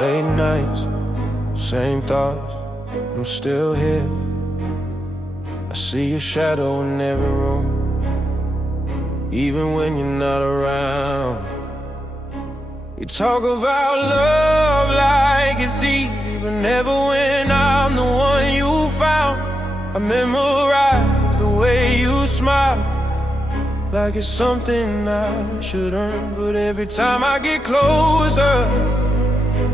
Late nights, same thoughts, I'm still here. I see your shadow in every room, even when you're not around. You talk about love like it's easy, but never when I'm the one you found. I memorize the way you smile, like it's something I should earn. But every time I get closer,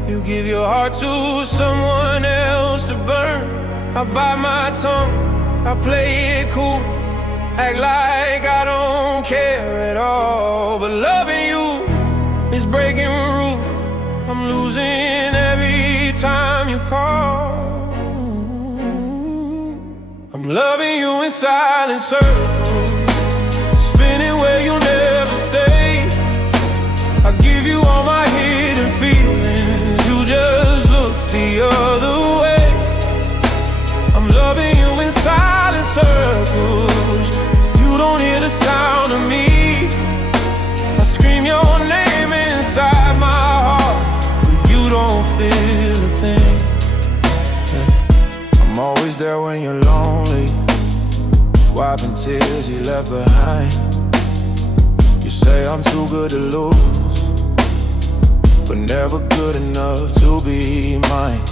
you give your heart to someone else to burn. I bite my tongue, I play it cool, act like I don't care at all. But loving you is breaking rules. I'm losing every time you call. I'm loving you in silent circles, spinning where you'll never stay. I give you all my hidden feelings, you just look the other way. I'm loving you in silent circles, you don't hear the sound of me. I scream your name inside my heart, but you don't feel a thing. I'm always there when you're lonely, wiping tears you left behind. You say I'm too good to lose, but never good enough to be mine.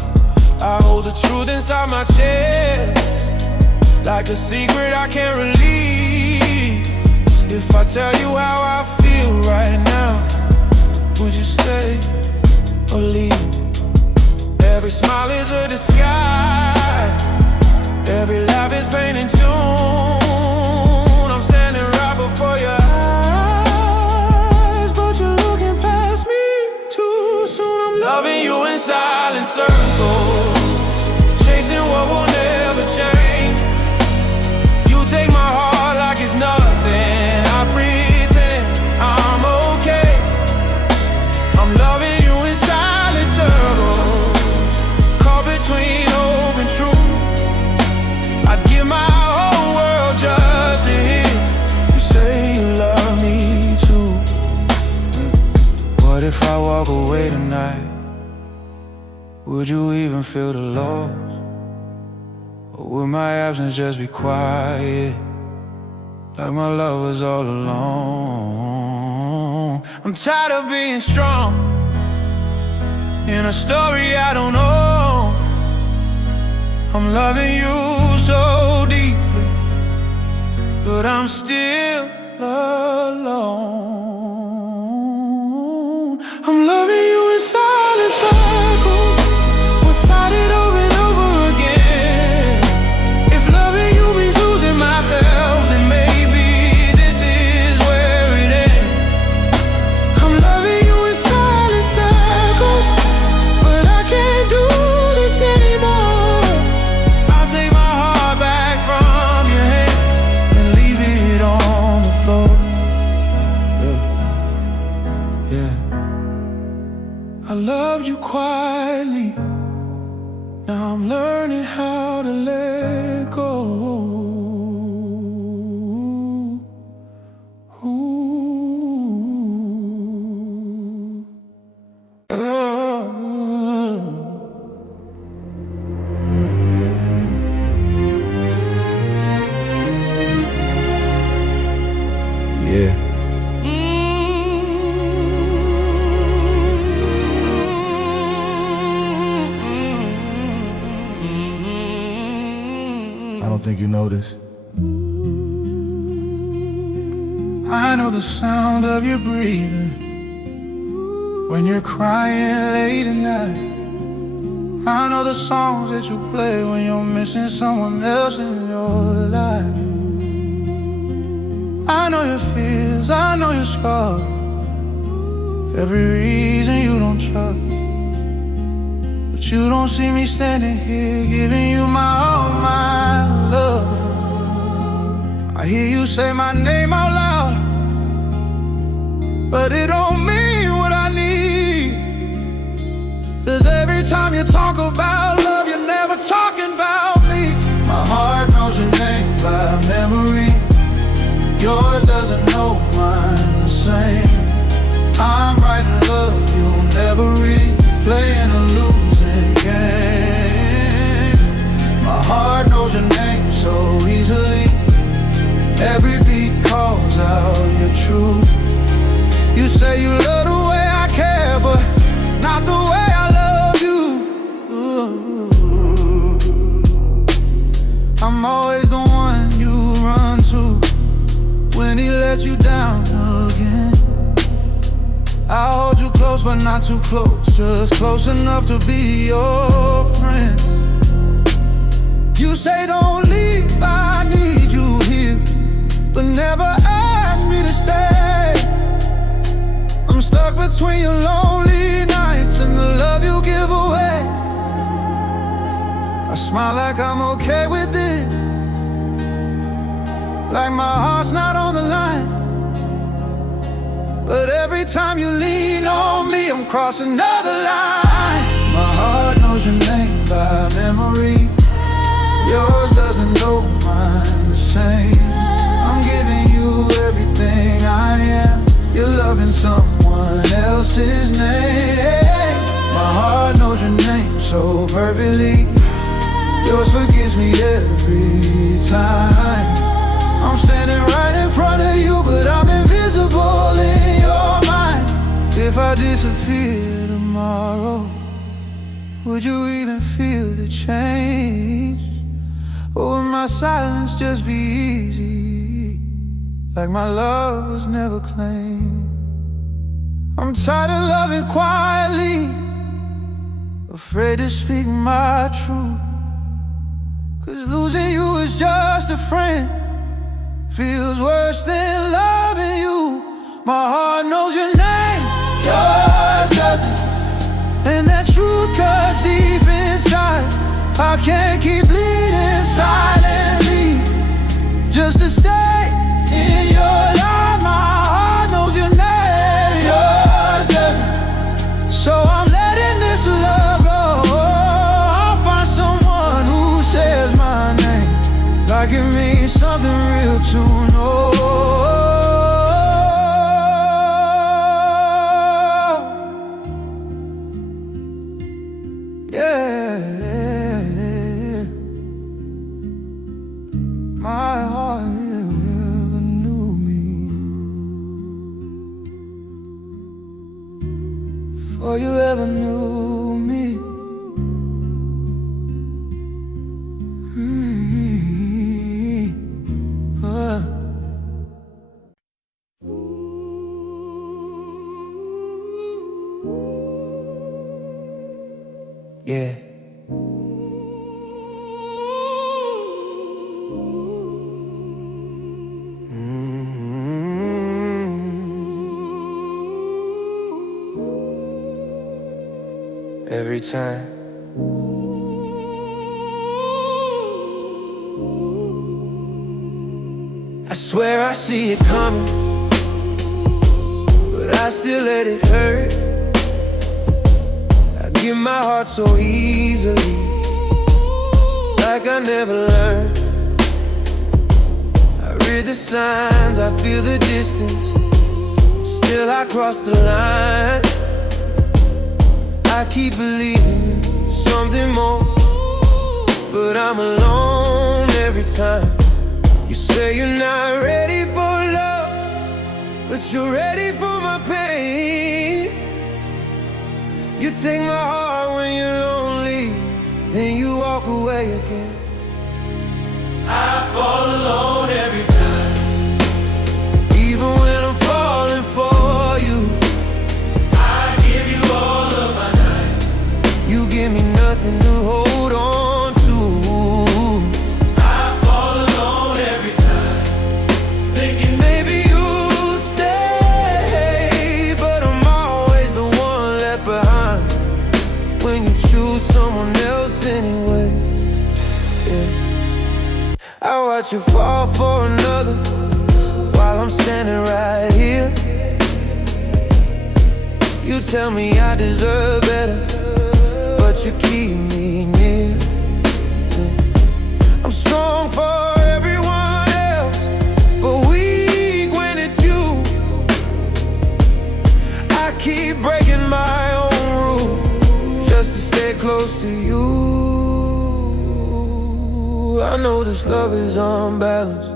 I hold the truth inside my chest, like a secret I can't release. If I tell you how I feel right now, would you stay or leave? Every smile is a disguise, every laugh is painted tune. I'm standing right before your eyes, but you're looking past me too soon. I'm loving you in silent circles, chasing what will never change. You take my heart like it's nothing, I pretend I'm okay. I'm loving you in silent circles, caught between hope and truth. I'd give my whole world just to hear you say you love me too. What if I walk away tonight? Would you even feel the loss? Or would my absence just be quiet, like my love was all alone? I'm tired of being strong in a story I don't know. I'm loving you so deeply, but I'm still alone. I'm loving you in silent circles, one-sided over and over again. If loving you means losing myself, then maybe this is where it ends. I'm loving you in silent circles, but I can't do this anymore. I'll take my heart back from your hands and leave it on the floor. Yeah. I loved you quietly, now I'm learning how to let go. Ooh. Yeah. I don't think you know this. I know the sound of your breathing when you're crying late at night. I know the songs that you play when you're missing someone else in your life. I know your fears, I know your scars, every reason you don't trust. But you don't see me standing here giving you my all, my love. I hear you say my name out loud, but it don't mean what I need. 'Cause every time you talk about love, you're never talking about me. My heart knows your name by memory, yours doesn't know mine the same. I'm writing love you'll never read, playing too close, just close enough to be your friend. You say don't leave, I need you here, but never ask me to stay. I'm stuck between your lonely nights and the love you give away. I smile like I'm okay with it, like my heart's not on the line. But every time you lean on me, I'm crossing another line. My heart knows your name by memory. Yours doesn't know mine the same. I'm giving you everything I am. You're loving someone else's name. My heart knows your name so perfectly. Yours forgives me every time. I'm standing right in front of you, but I'm invisible in your mind. If I disappear tomorrow, would you even feel the change? Or would my silence just be easy, like my love was never claimed? I'm tired of loving quietly, afraid to speak my truth. 'Cause losing you is just a friend feels worse than loving you. My heart knows your name, yours doesn't, and that truth cuts deep inside. I can't keep bleeding silently just to stay in your life. My heart knows your name, yours doesn't, so I'm letting this love go. I'll find someone who says my name like it means something real to know. My heart never knew me, before you ever knew me. Yeah. Every time I swear I see it coming, but I still let it hurt. I give my heart so easily, like I never learned. I read the signs, I feel the distance, still I cross the line. I keep believing something more, but I'm alone every time. You say you're not ready for love, but you're ready for my pain. You take my heart when you're lonely, then you walk away again. I fall alone every time, even when I'm falling for you. I give you all of my nights, you give me nothing to hold on to. I fall alone every time, thinking maybe you'll stay, but I'm always the one left behind when you choose someone else anyway. Yeah. I watch you fall for another while I'm standing right here. You tell me I deserve better, but you keep me near. I'm strong for everyone else, but weak when it's you. I keep breaking my own rule just to stay close to you. I know this love is unbalanced,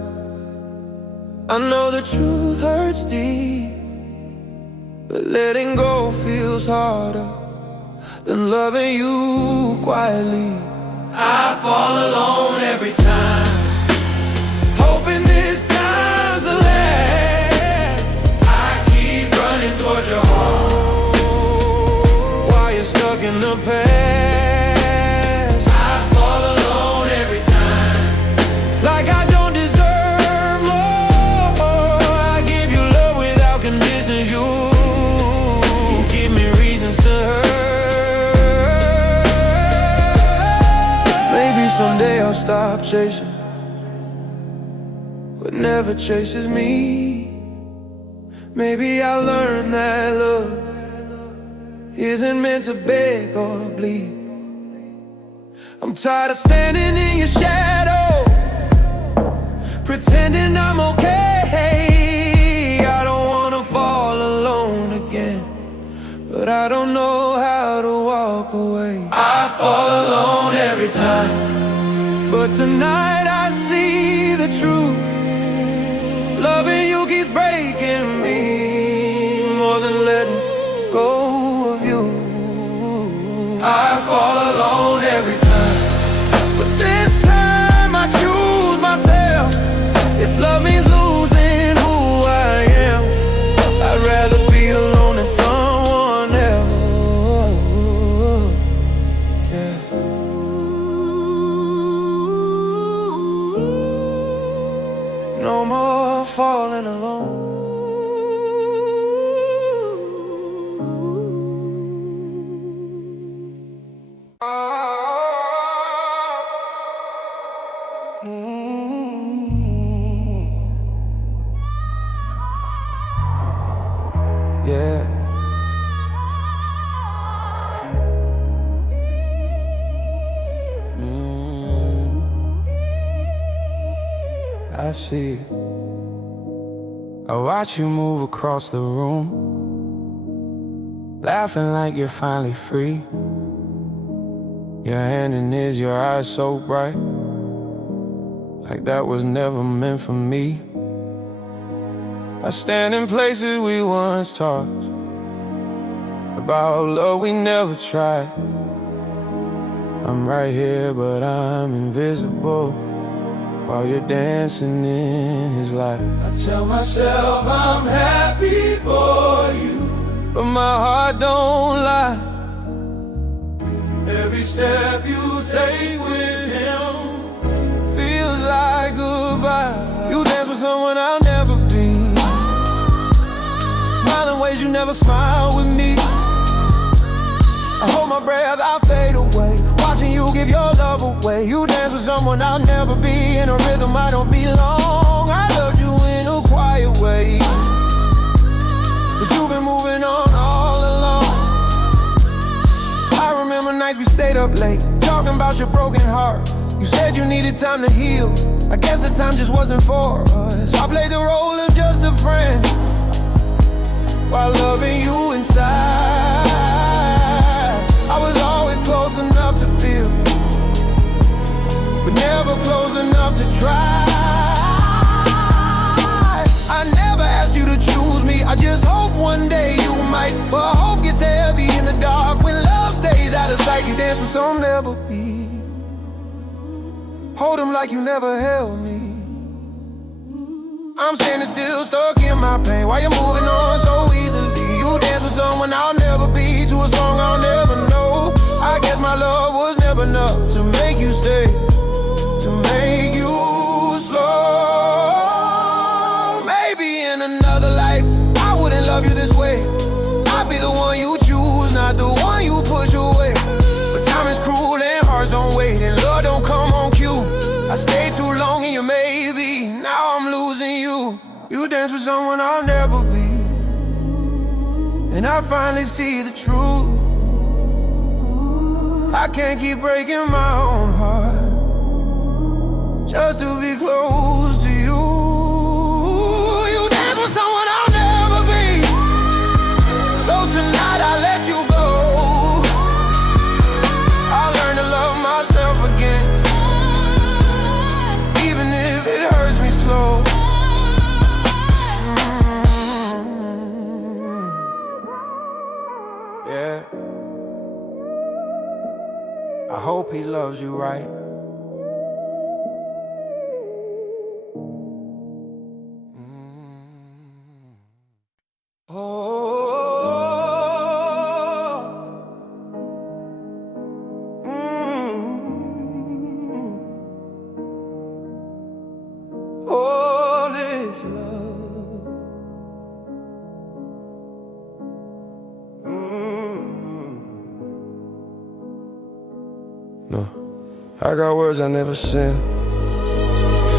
I know the truth hurts deep, but letting go feels harder than loving you quietly. I fall alone every time, hoping this time's the last. I keep running towards your heart, in the past. I fall alone every time, like I don't deserve more. I give you love without conditions. You give me reasons to hurt. Maybe someday I'll stop chasing what never chases me. Maybe I'll learn that love isn't meant to beg or bleed. I'm tired of standing in your shadow, pretending I'm okay. I don't wanna fall alone again, but I don't know how to walk away. I fall alone every time, but tonight I see the truth. Loving you keeps breaking me more than letting go of you. I fall alone every time, but this time I choose myself. If love means losing who I am, I'd rather be alone than someone else. Yeah. No more falling alone. Yeah. I see it. I watch you move across the room, laughing like you're finally free. Your hand in his, your eyes so bright, like that was never meant for me. I stand in places we once talked about love we never tried. I'm right here, but I'm invisible while you're dancing in his light. I tell myself I'm happy for you, but my heart don't lie. Every step you take with him feels like goodbye. You dance with someone I'll never be, smiling ways you never smile with me. I hold my breath, I fade away, watching you give your love away. You dance with someone I'll never be, in a rhythm I don't belong. I loved you in a quiet way, but you've been moving on all along. I remember nights we stayed up late, talking about your broken heart. You said you needed time to heal, I guess the time just wasn't for us. I played the role of just a friend, while loving you inside. I was always close enough to feel, but never close enough to try. I never asked you to choose me, I just hope one day you might. But hope gets heavy in the dark when love stays out of sight. You dance with some never be, hold him like you never held me. I'm standing still, stuck in my pain, while you're moving on so easily. You dance with someone I'll never be, to a song I'll never know. I guess my love was never enough to make you stay, to make you slow. Maybe in another life I wouldn't love you this way. I'd be the one you choose, not the one you push away. But time is cruel and hearts don't wait, and love don't come on cue. I stayed too long in your maybe, now I'm losing you. You dance with someone I'll never be, and I finally see the truth. I can't keep breaking my own heart just to be close to you. You dance with someone I'll never be, so tonight I let you go. I learned to love myself again, even if it hurts me slow. Yeah, I hope he loves you right. Oh, No, I got words I never send.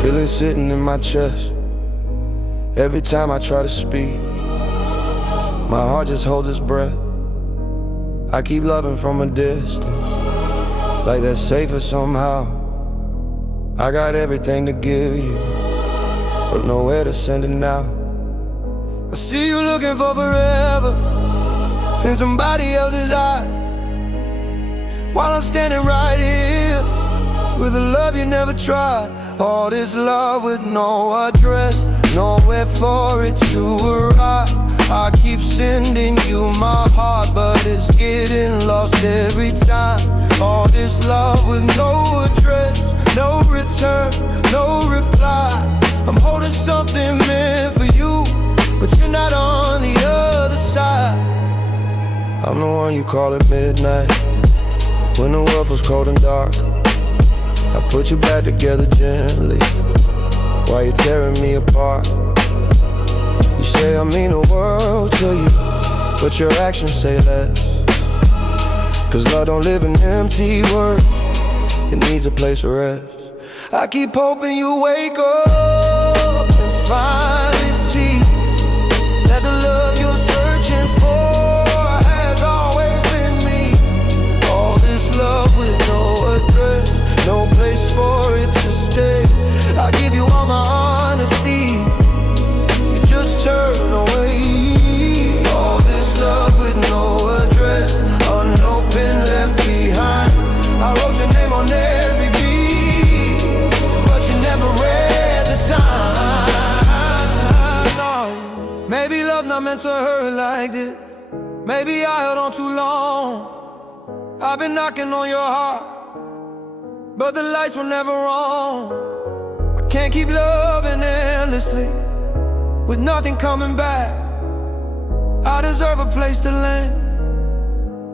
Feel it sitting in my chest. Every time I try to speak, my heart just holds its breath. I keep loving from a distance, like that's safer somehow. I got everything to give you, but nowhere to send it now. I see you looking for forever in somebody else's eyes, while I'm standing right here with a love you never tried. All this love with no address, nowhere for it to arrive. I keep sending you my heart, but it's getting lost every time. All this love with no address, no return, no reply. I'm holding something meant for you, but you're not on the other side. I'm the one you call at midnight, when the world was cold and dark. I put you back together gently, while you're tearing me apart. You say I mean the world to you, but your actions say less. Cause love don't live in empty words, it needs a place of rest. I keep hoping you wake up and finally see that the love you're searching for has always been me. All this love with no address, no place for it to stay. I give you all my honesty, you just turn away. All this love with no address, unopened, left behind. I wrote your name on every beat, but you never read the sign. No. Maybe love's not meant to hurt like this. Maybe I held on too long. I've been knocking on your heart, but the lights were never on. I can't keep loving endlessly with nothing coming back. I deserve a place to land,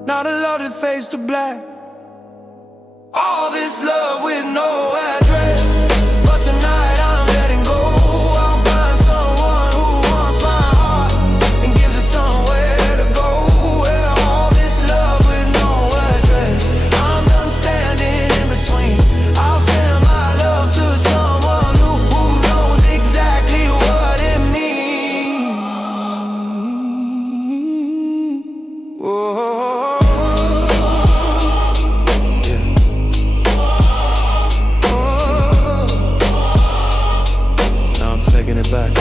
not a love that fades to black. All this love with no address, but tonight I'm letting go. I'll find someone who wants my heart and gives it somewhere to go. Well, all this love with no address, I'm done standing in between. I'll send my love to someone who knows exactly what it means. Whoa. Taking it back.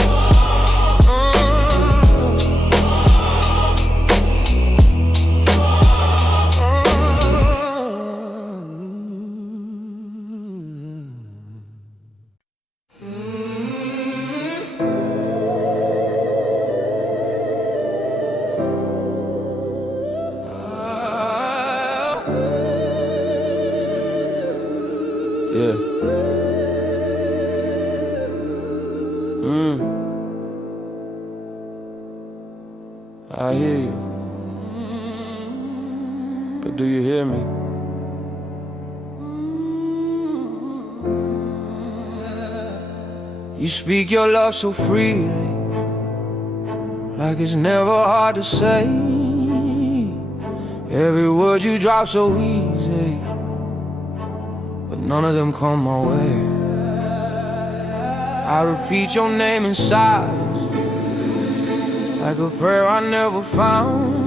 Yeah. I hear you, but do you hear me? You speak your love so freely, like it's never hard to say. Every word you drop so easy, but none of them come my way. I repeat your name in silence, like a prayer I never found.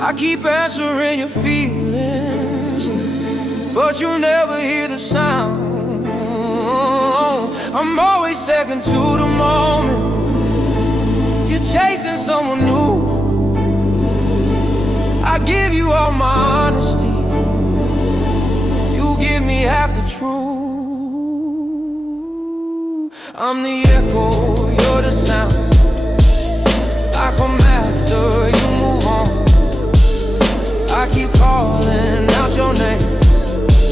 I keep answering your feelings, but you never hear the sound. I'm always second to the moment. You're chasing someone new. I give you all my honesty, you give me half the truth. I'm the echo, you're the sound. I come after you move on. I keep calling out your name,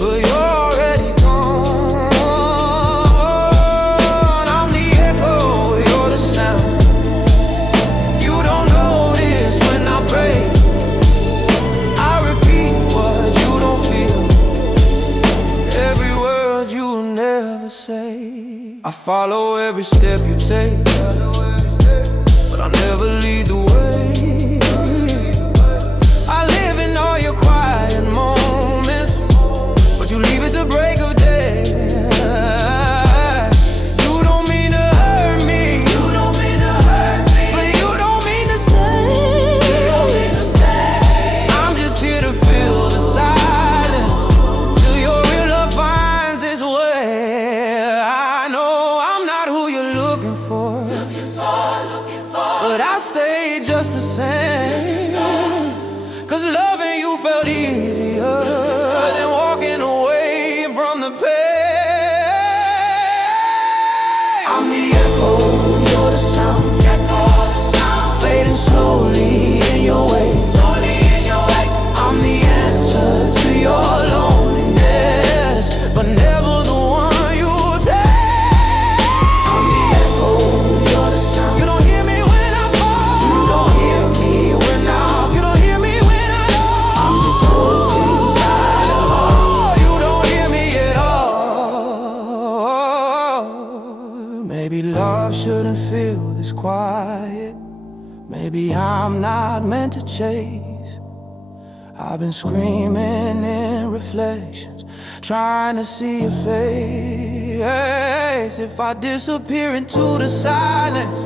but you're already gone. I'm the echo, you're the sound. You don't notice when I break. I repeat what you don't feel, every word you'll never say. I follow every step you take, but I never lead the way. I live in all your quiet moments, you felt easier than walking away from the pain. I'm the echo, you're the sound, fading slowly in your way. I'm the answer to your loneliness, but never the one you take. I'm the echo, you're the sound. You don't hear me when I fall. You don't hear me when you don't hear me when I know. I'm just lost inside of all. You don't hear me at all. Maybe love shouldn't feel this quiet. Maybe I'm not meant to chase. I've been screaming in reflections, trying to see your face. If I disappear into the silence,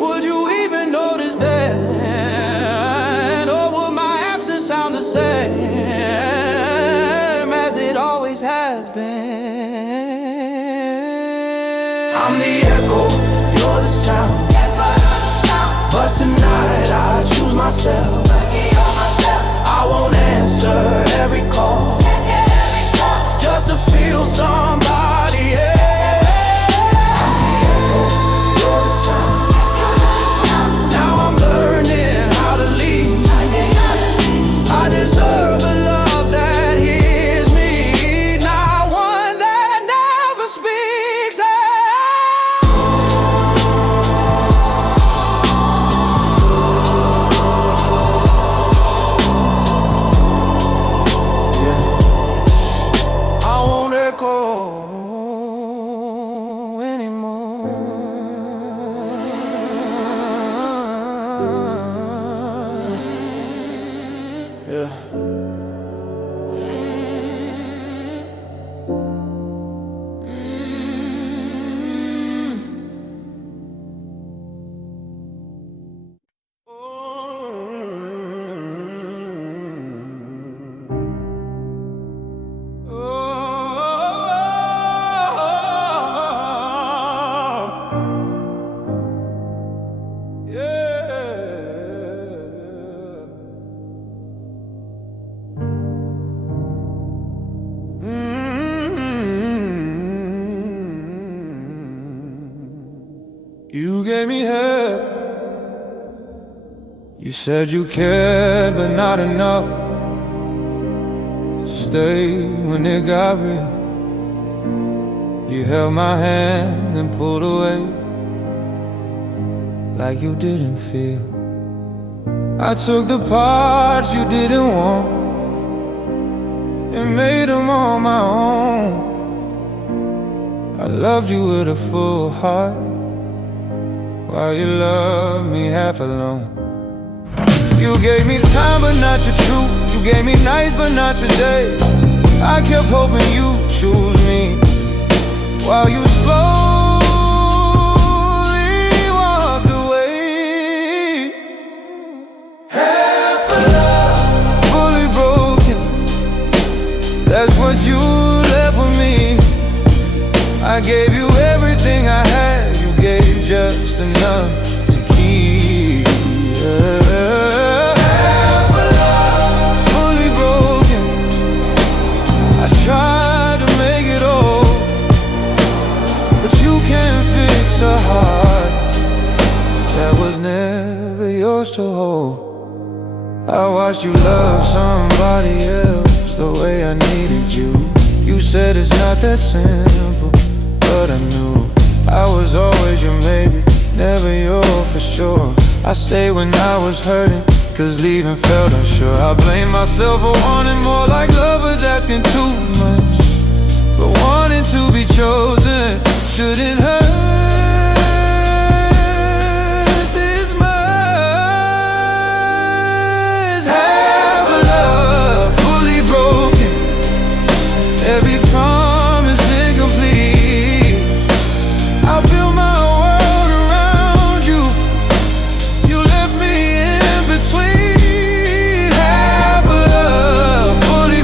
would you even notice then? Or would my absence sound the same as it always has been? I'm the echo, you're the sound, but tonight I choose myself. I won't answer every call, just to feel somebody else. I'm the echo, you're the sound. Now I'm learning how to leave. I deserve a love that hears me, not one that never speaks. You gave me help. You said you cared, but not enough to stay when it got real. You held my hand and pulled away like you didn't feel. I took the parts you didn't want and made them on my own. I loved you with a full heart, while you loved me half alone. You gave me time but not your truth. You gave me nights but not your days. I kept hoping you'd choose me, while you slowly walked away. Half a love, fully broken, that's what you left with me. I gave you everything I had, you gave just enough to keep. Half a love, fully broken. I tried to make it all, but you can't fix a heart that was never yours to hold. I watched you love somebody else the way I needed you. You said it's not that simple, but I knew I was always your maybe, never your for sure. I stayed when I was hurting, cause leaving felt unsure. I blame myself for wanting more, like lovers asking too much. But wanting to be chosen shouldn't hurt this much. Half a love, fully broken, every promise incomplete. I built my world around you, you left me in between. Half a love, fully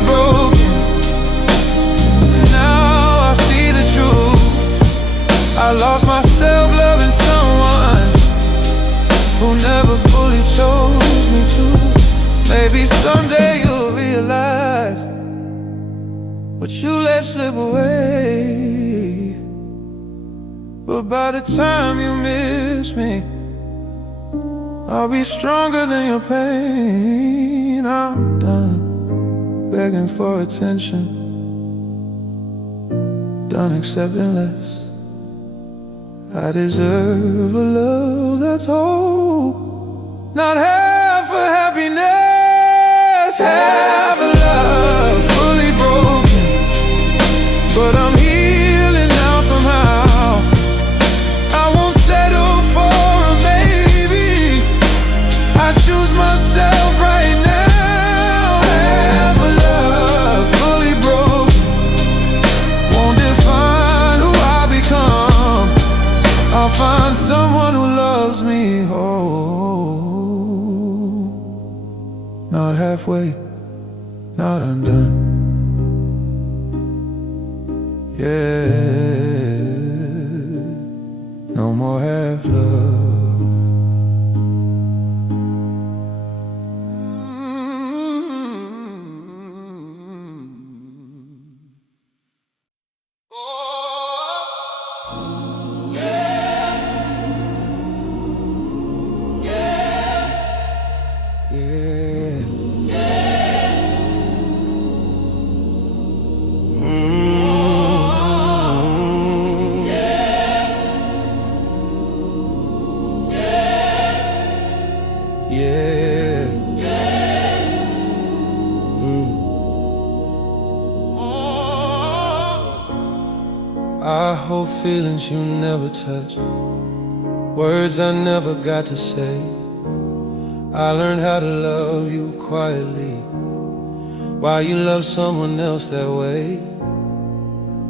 you let slip away. But by the time you miss me, I'll be stronger than your pain. I'm done begging for attention, done accepting less. I deserve a love that's whole, not half a happiness, half a love fully broken. But I'm healing now somehow. I won't settle for a maybe. I choose myself right now. Half a love fully broken won't define who I become. I'll find someone who loves me whole, not halfway, not undone. Yeah, no more half love. I hold feelings you never touch, words I never got to say. I learned how to love you quietly while you love someone else that way.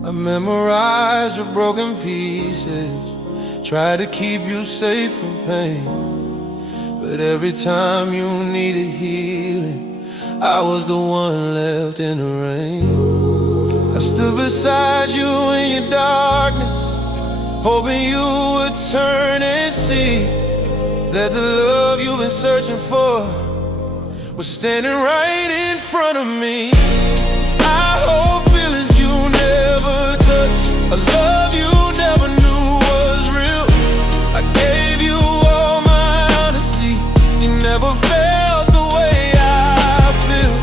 I memorized your broken pieces, tried to keep you safe from pain. But every time you needed healing, I was the one left in the rain. I stood beside you in your darkness, hoping you would turn and see that the love you've been searching for was standing right in front of me. I hold feelings you never touched, a love you never knew was real. I gave you all my honesty, you never felt the way I feel.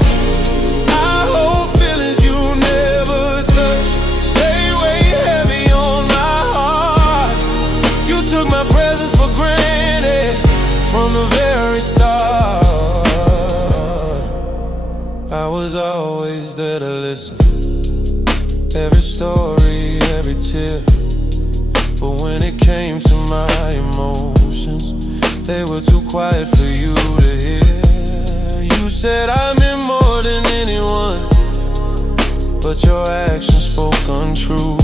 I hold feelings you never touched, they weigh heavy on my heart. You took my presence for granted from the very start. I was always there to listen, every story, every tear. But when it came to my emotions, they were too quiet for you to hear. You said I meant more than anyone, but your actions spoke untrue.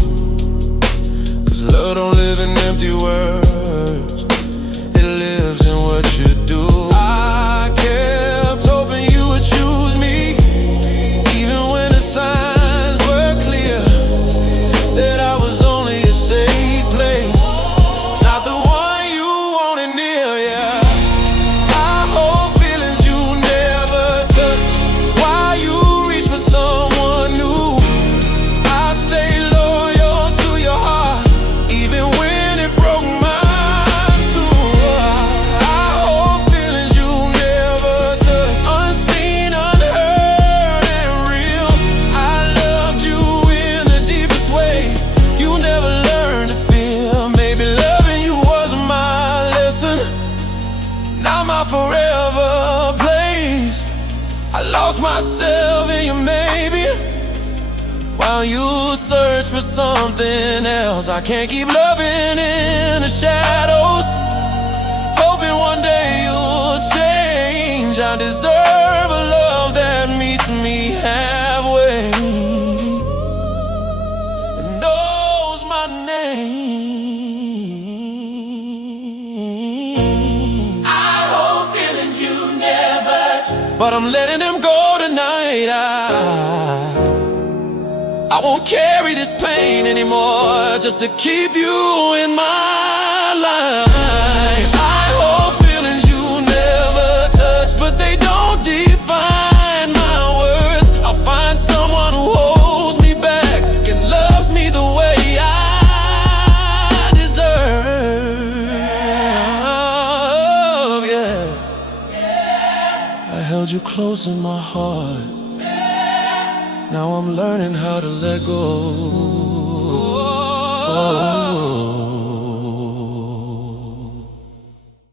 'Cause love don't live in empty words, it lives in what you do. I kept hoping you would choose me, even when the signs were clear that I was only a safe place, not the one you wanted near. Yeah, I hold feelings you never touch, why you reach for someone new. I stay loyal to your heart, even when it broke mine too. I hold feelings you never touch, unseen, unheard, and real. I loved you in the deepest way you never learned to feel. Maybe loving you wasn't my lesson, not my forever place. I lost myself in you maybe, while you search for something else. I can't keep loving in the shadows, hoping one day you'll change. I deserve a love that meets me halfway and knows my name. I hold feelings you never touch, but I'm letting them go tonight. I won't carry this pain anymore just to keep you in my life. I hold feelings you never touch, but they don't define my worth. I'll find someone who holds me back. losing my heart. Now I'm learning how to let go.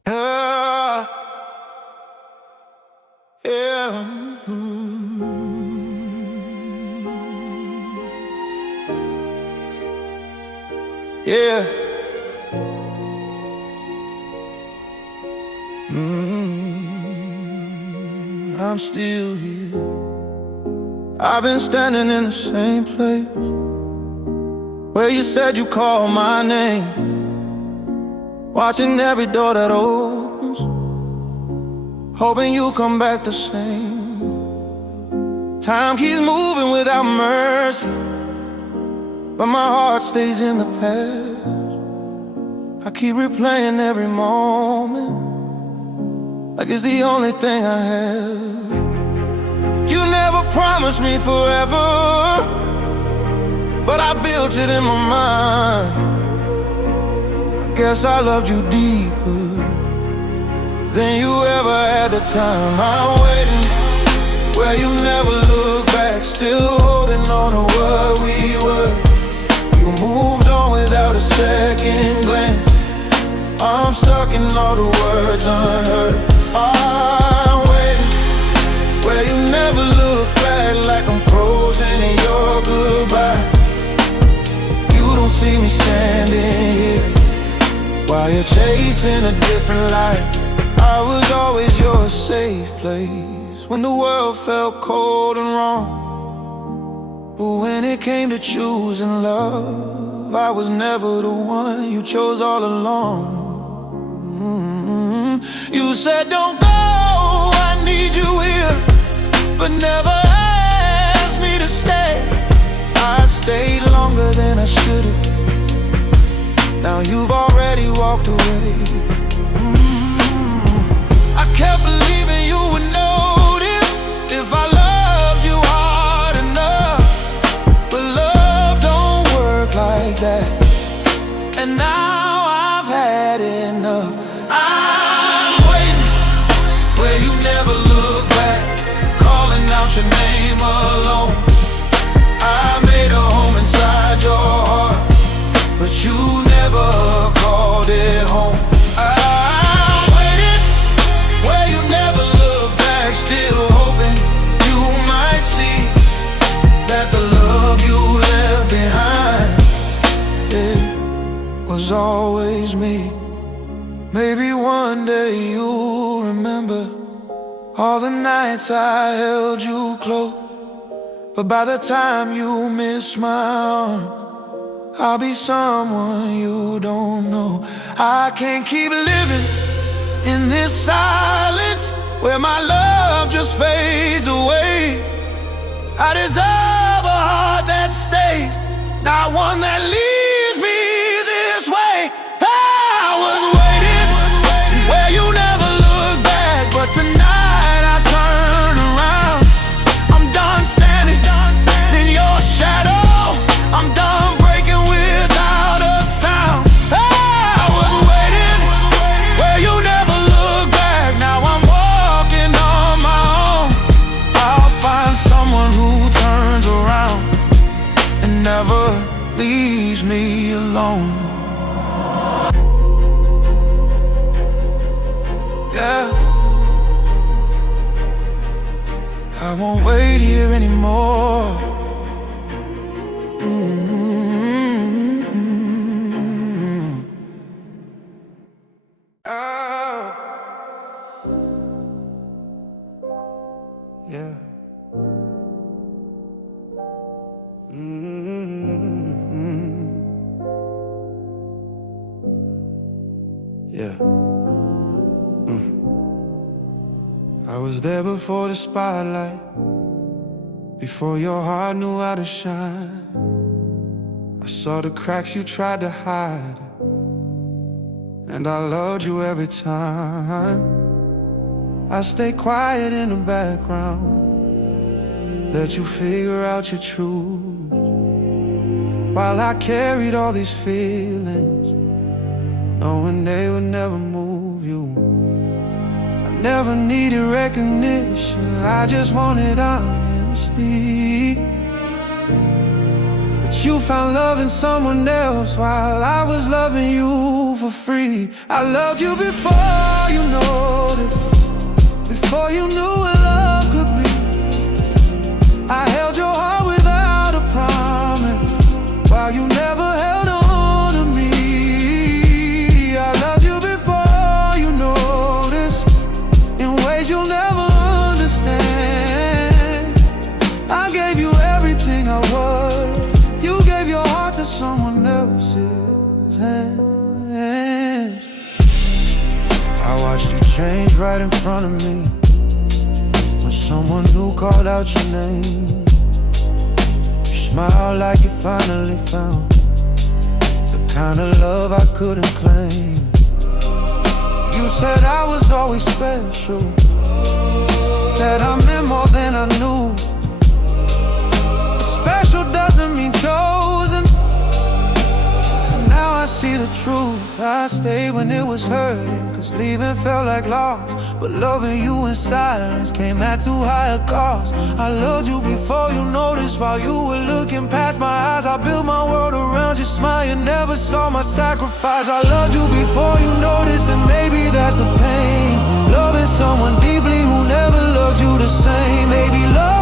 Yeah, yeah. Yeah. I'm still here. I've been standing in the same place where you said you called my name, watching every door that opens, hoping you come back the same. Time keeps moving without mercy, but my heart stays in the past. I keep replaying every moment like it's the only thing I have. You never promised me forever, but I built it in my mind. I guess I loved you deeper than you ever had the time. I'm waiting where you never look back, still holding on to what we were. You moved on without a second glance. I'm stuck in all the words unheard. I'm waiting where you never look back, like I'm frozen in your goodbye. You don't see me standing here while you're chasing a different life. I was always your safe place when the world felt cold and wrong. But when it came to choosing love, I was never the one you chose all along. You said don't go, I need you here, but never asked me to stay. I stayed longer than I should've. Now you've already walked away. I kept believing you would notice if I loved you hard enough, but love don't work like that. And now I've had enough. I'm waiting where you never look back, calling out your name alone. I made a home inside your heart, but you never called it home. I'm waiting where you never look back, still hoping you might see that the love you left behind, it was always me. Maybe one day you'll remember all the nights I held you close, but by the time you miss my arm, I'll be someone you don't know. I can't keep living in this silence where my love just fades away. I deserve a heart that stays, not one that leaves me this way. I was waiting where you never look back, but tonight I turn around. I'm done standing in your shadow. I'm done breaking without a sound. I was waiting where you never look back. Now I'm walking on my own. I'll find someone who turns around and never leaves me alone. Yeah, I won't wait here anymore. Oh. Yeah. Yeah. I was there before the spotlight, before your heart knew how to shine. I saw the cracks you tried to hide, and I loved you every time. I stayed quiet in the background, let you figure out your truth, while I carried all these feelings, knowing they would never move you. I Never needed recognition, I just wanted honesty. But you found love in someone else while I was loving you for free. I loved you before you noticed, before you knew what love could be. I held your heart without a promise, while you never held on to me. I loved you before you noticed, in ways you'll never understand. I gave you everything I was, you gave your heart to someone else's hands. I watched you change right in front of me, when someone new called out your name. You smiled like you finally found the kind of love I couldn't claim. You said I was always special, that I meant more than I knew. But special doesn't mean chosen, and now I see the truth. I stayed when it was hurting, cause leaving felt like loss. But loving you in silence came at too high a cost. I loved you before you noticed, while you were looking past my eyes. I built my world around your smile, you never saw my sacrifice. I loved you before you noticed, and maybe that's the pain, loving someone deeply who never loved you the same. Maybe love